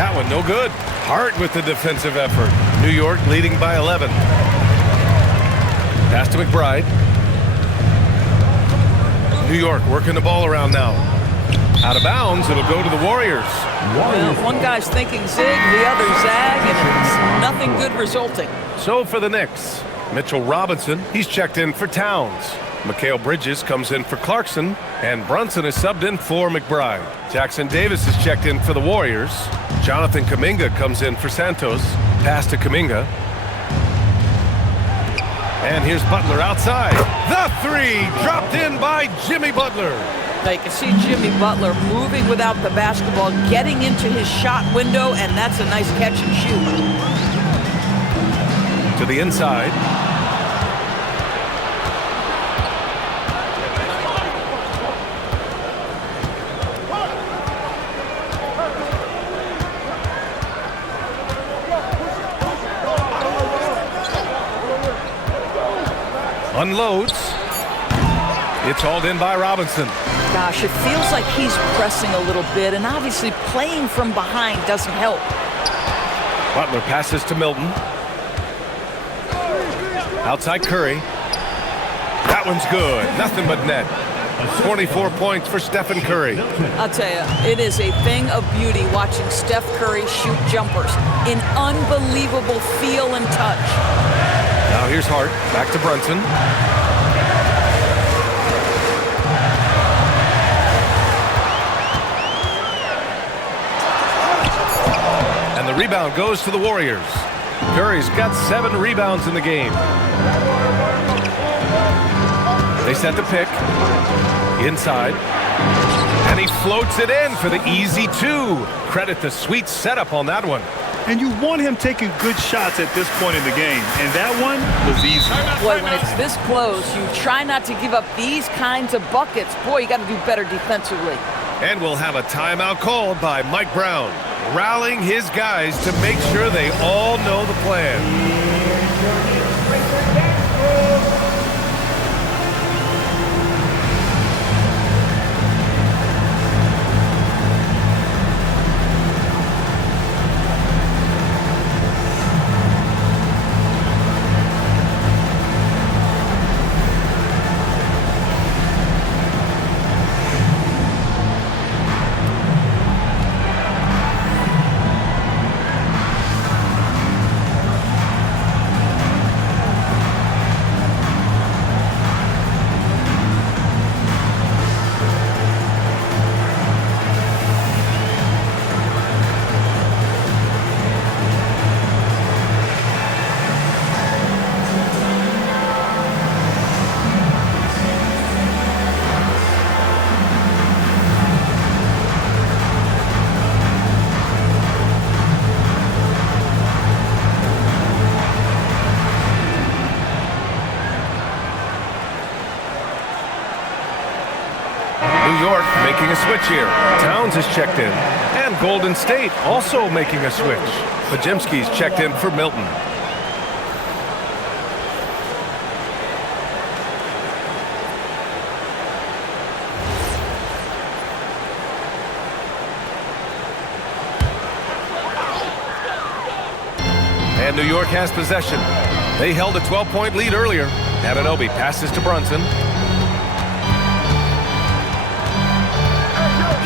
That one no good. Hart with the defensive effort. New York leading by 11. Pass to McBride. New York working the ball around now. Out of bounds, it'll go to the Warriors. Well, one guy's thinking zig, the other zag, and it's nothing good resulting. So for the Knicks, Mitchell Robinson, he's checked in for Towns. Mikal Bridges comes in for Clarkson, and Brunson is subbed in for McBride. Jackson Davis is checked in for the Warriors. Jonathan Kuminga comes in for Santos. Pass to Kuminga. And here's Butler outside. The three dropped in by Jimmy Butler. Now you can see Jimmy Butler moving without the basketball, getting into his shot window, and that's a nice catch and shoot. To the inside. Unloads. It's hauled in by Robinson. Gosh, it feels like he's pressing a little bit, and obviously playing from behind doesn't help. Butler passes to Milton. Outside Curry. That one's good. Nothing but net. 24 points for Stephen Curry. I'll tell you, it is a thing of beauty watching Steph Curry shoot jumpers. An unbelievable feel and touch. Now here's Hart, back to Brunson. And the rebound goes to the Warriors. Curry's got 7 rebounds in the game. They set the pick. Inside. And he floats it in for the easy 2. Credit the sweet setup on that one. And you want him taking good shots at this point in the game. And that one was easy. Boy, when it's this close, you try not to give up these kinds of buckets. Boy, you got to do better defensively. And we'll have a timeout called by Mike Brown, rallying his guys to make sure they all know the plan. New York making a switch here. Towns is checked in. And Golden State also making a switch. Pajemski's checked in for Milton. And New York has possession. They held a 12-point lead earlier. Anunoby passes to Brunson.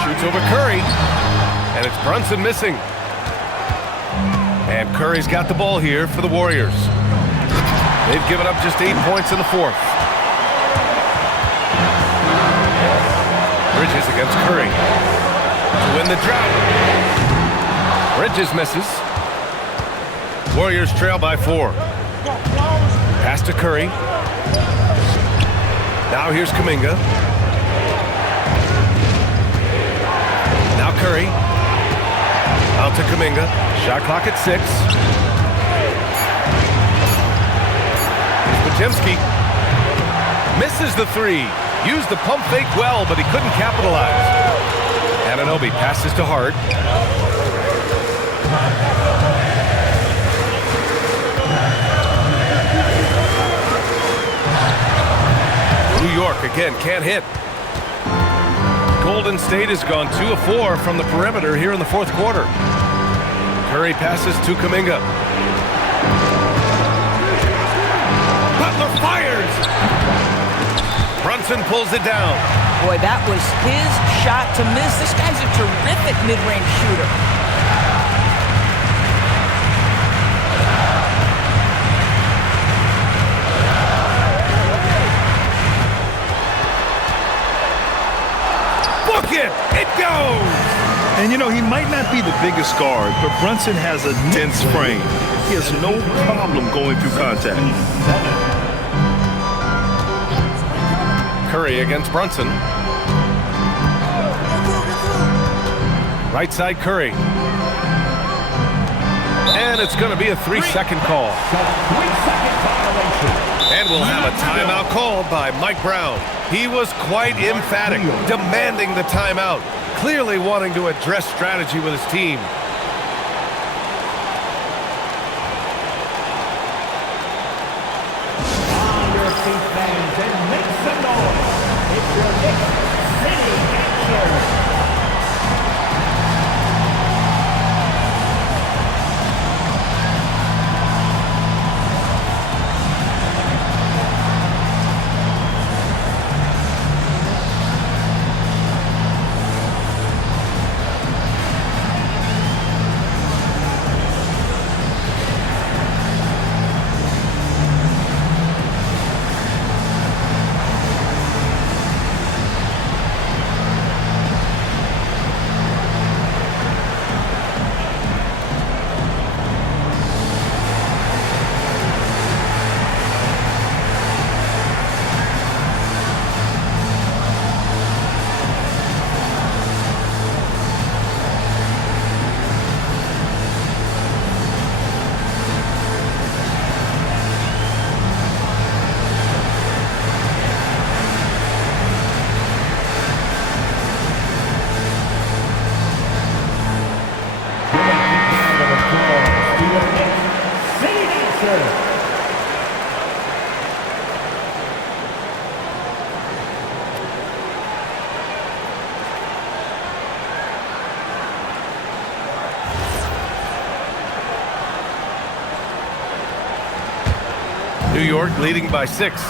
Shoots over Curry. And it's Brunson missing. And Curry's got the ball here for the Warriors. They've given up just 8 points in the fourth. Bridges against Curry to win the drought. Bridges misses. Warriors trail by 4. Pass to Curry. Now here's Kuminga. Now Curry. Out to Kuminga. Shot clock at 6. Pajemski misses the 3. Used the pump fake well, but he couldn't capitalize. Anunoby passes to Hart. New York again can't hit. Golden State has gone 2 of 4 from the perimeter here in the fourth quarter. Curry passes to Kuminga. Butler fires. Brunson pulls it down. Boy, that was his shot to miss. This guy's a terrific mid-range shooter. It goes! And you know, he might not be the biggest guard, but Brunson has a dense frame. He has no problem going through contact. Curry against Brunson. Right side Curry. And it's going to be a 3-second call. And we'll have a timeout called by Mike Brown. He was quite emphatic, demanding the timeout, clearly wanting to address strategy with his team. On your feet, fans, and make some noise. It's your Knicks City Action. New York leading by 6.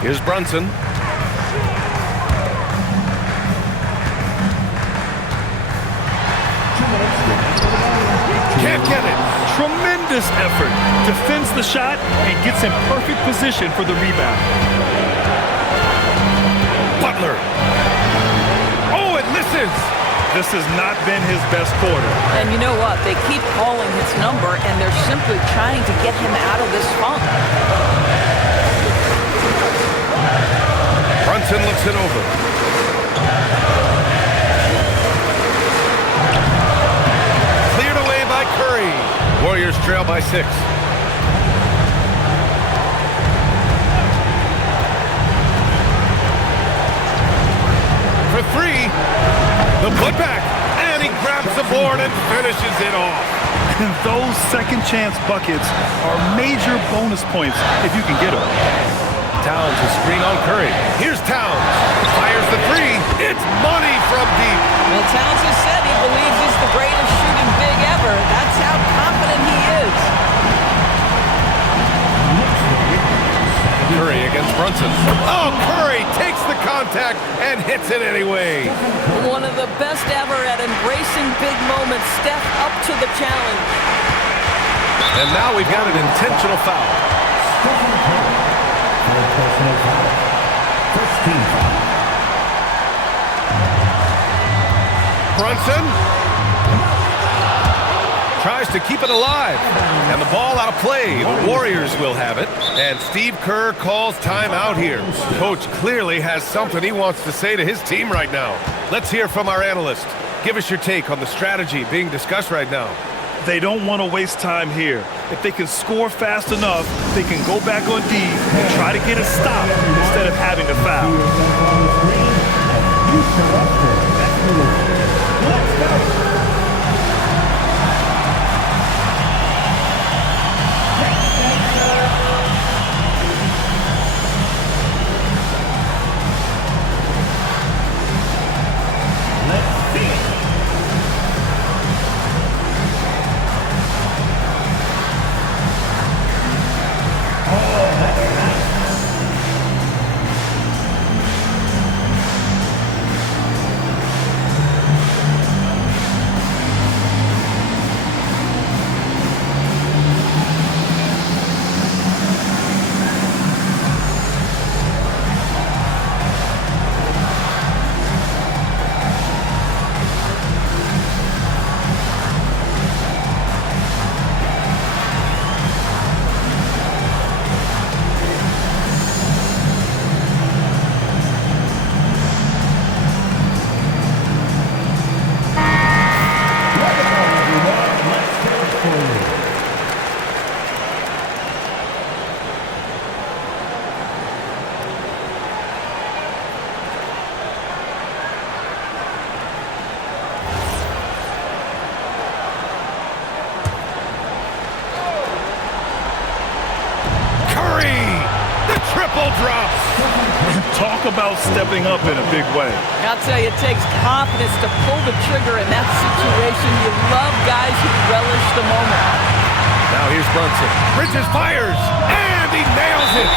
Here's Brunson. Can't get it. Tremendous effort. Defends the shot and gets in perfect position for the rebound. Butler. Oh, it misses. This has not been his best quarter. And you know what? They keep calling his number, and they're simply trying to get him out of this funk. Brunson looks it over. Cleared away by Curry. Warriors trail by 6. For 3. The putback. And he grabs the board and finishes it off. And those second chance buckets are major bonus points if you can get them. Towns a screen on Curry. Here's Towns. Fires the 3. It's money from deep. Well, Towns has said he believes he's the greatest shooting big ever. That's how confident he is. Curry against Brunson. Oh, Curry takes the contact and hits it anyway. One of the best ever at embracing big moments. Steph up to the challenge. And now we've got an intentional foul. Brunson tries to keep it alive, and the ball out of play. The Warriors will have it, and Steve Kerr calls timeout here. Coach clearly has something he wants to say to his team right now. Let's hear from our analyst. Give us your take on the strategy being discussed right now. They don't want to waste time here. If they can score fast enough, they can go back on D and try to get a stop instead of having a foul. Triple drops. Talk about stepping up in a big way. I'll tell you, it takes confidence to pull the trigger in that situation. You love guys who relish the moment. Now here's Brunson. Bridges fires, and he nails it.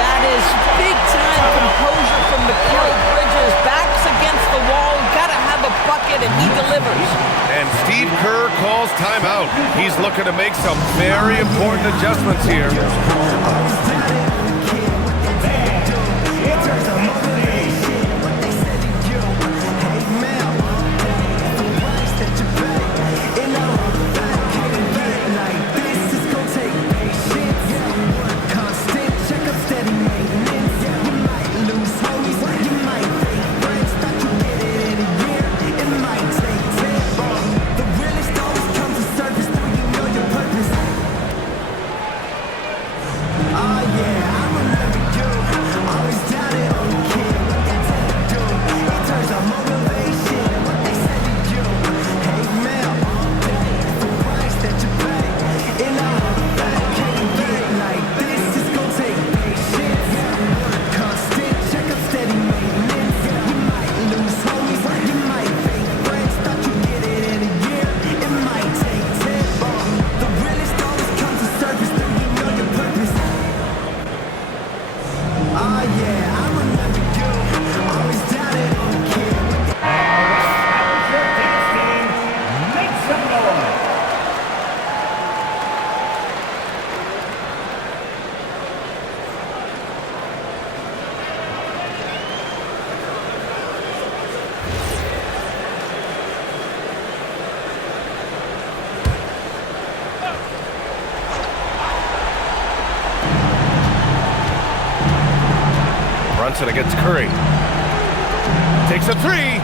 That is big-time composure from Mikal Bridges. Backs against the wall. Got to have a bucket, and he delivers. And Steve Kerr calls timeout. He's looking to make some very important adjustments here. Oh yeah. Johnson against Curry. Takes a three.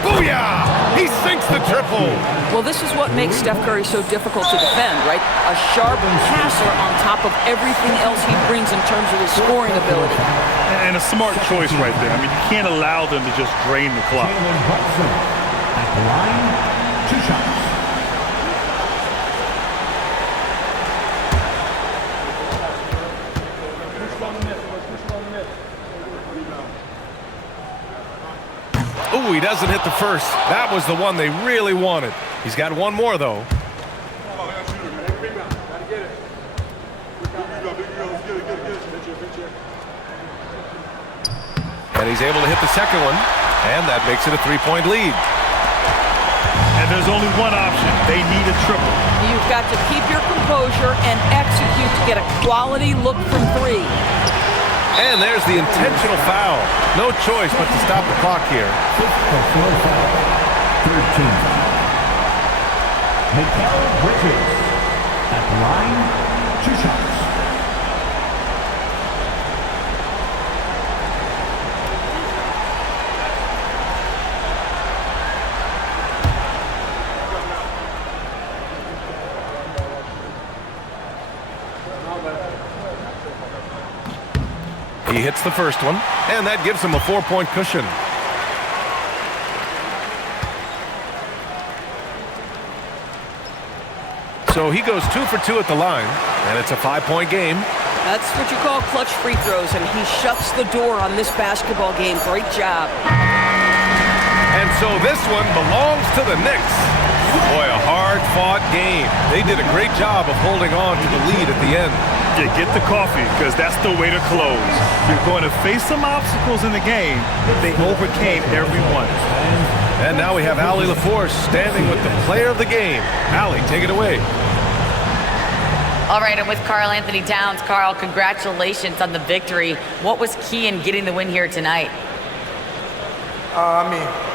Booyah! He sinks the triple. Well, this is what makes Steph Curry so difficult to defend, right? A sharp passer on top of everything else he brings in terms of his scoring ability. And a smart choice right there. I mean, you can't allow them to just drain the clock. At the line, 2 shots. Ooh, he doesn't hit the first. That was the one they really wanted. He's got one more, though. And he's able to hit the second one, and that makes it a 3-point lead. And there's only one option. They need a triple. You've got to keep your composure and execute to get a quality look from 3. And there's the intentional foul. No choice but to stop the clock here. 13. Mikal Bridges. At the line, 2 shots. He hits the first one, and that gives him a 4-point cushion. So he goes 2 for 2 at the line, and it's a 5-point game. That's what you call clutch free throws, and he shuts the door on this basketball game. Great job. And so this one belongs to the Knicks. Boy, a hard-fought game. They did a great job of holding on to the lead at the end. Yeah, get the coffee, because that's the way to close. You're going to face some obstacles in the game. They overcame every one. And now we have Allie LaForce standing with the player of the game. Allie, take it away. All right, I'm with Karl Anthony Towns. Karl, congratulations on the victory. What was key in getting the win here tonight?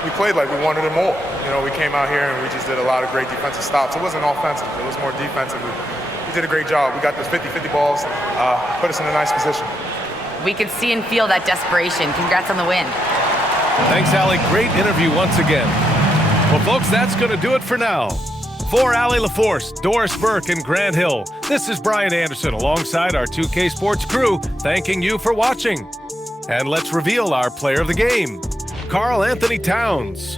We played like we wanted it more. You know, we came out here and we just did a lot of great defensive stops. It wasn't offensive. It was more defensive. We did a great job. We got those 50-50 balls, put us in a nice position. We could see and feel that desperation. Congrats on the win. Thanks, Allie. Great interview once again. Well, folks, that's going to do it for now. For Allie LaForce, Doris Burke, and Grant Hill, this is Brian Anderson alongside our 2K Sports crew, thanking you for watching. And let's reveal our player of the game, Karl Anthony Towns.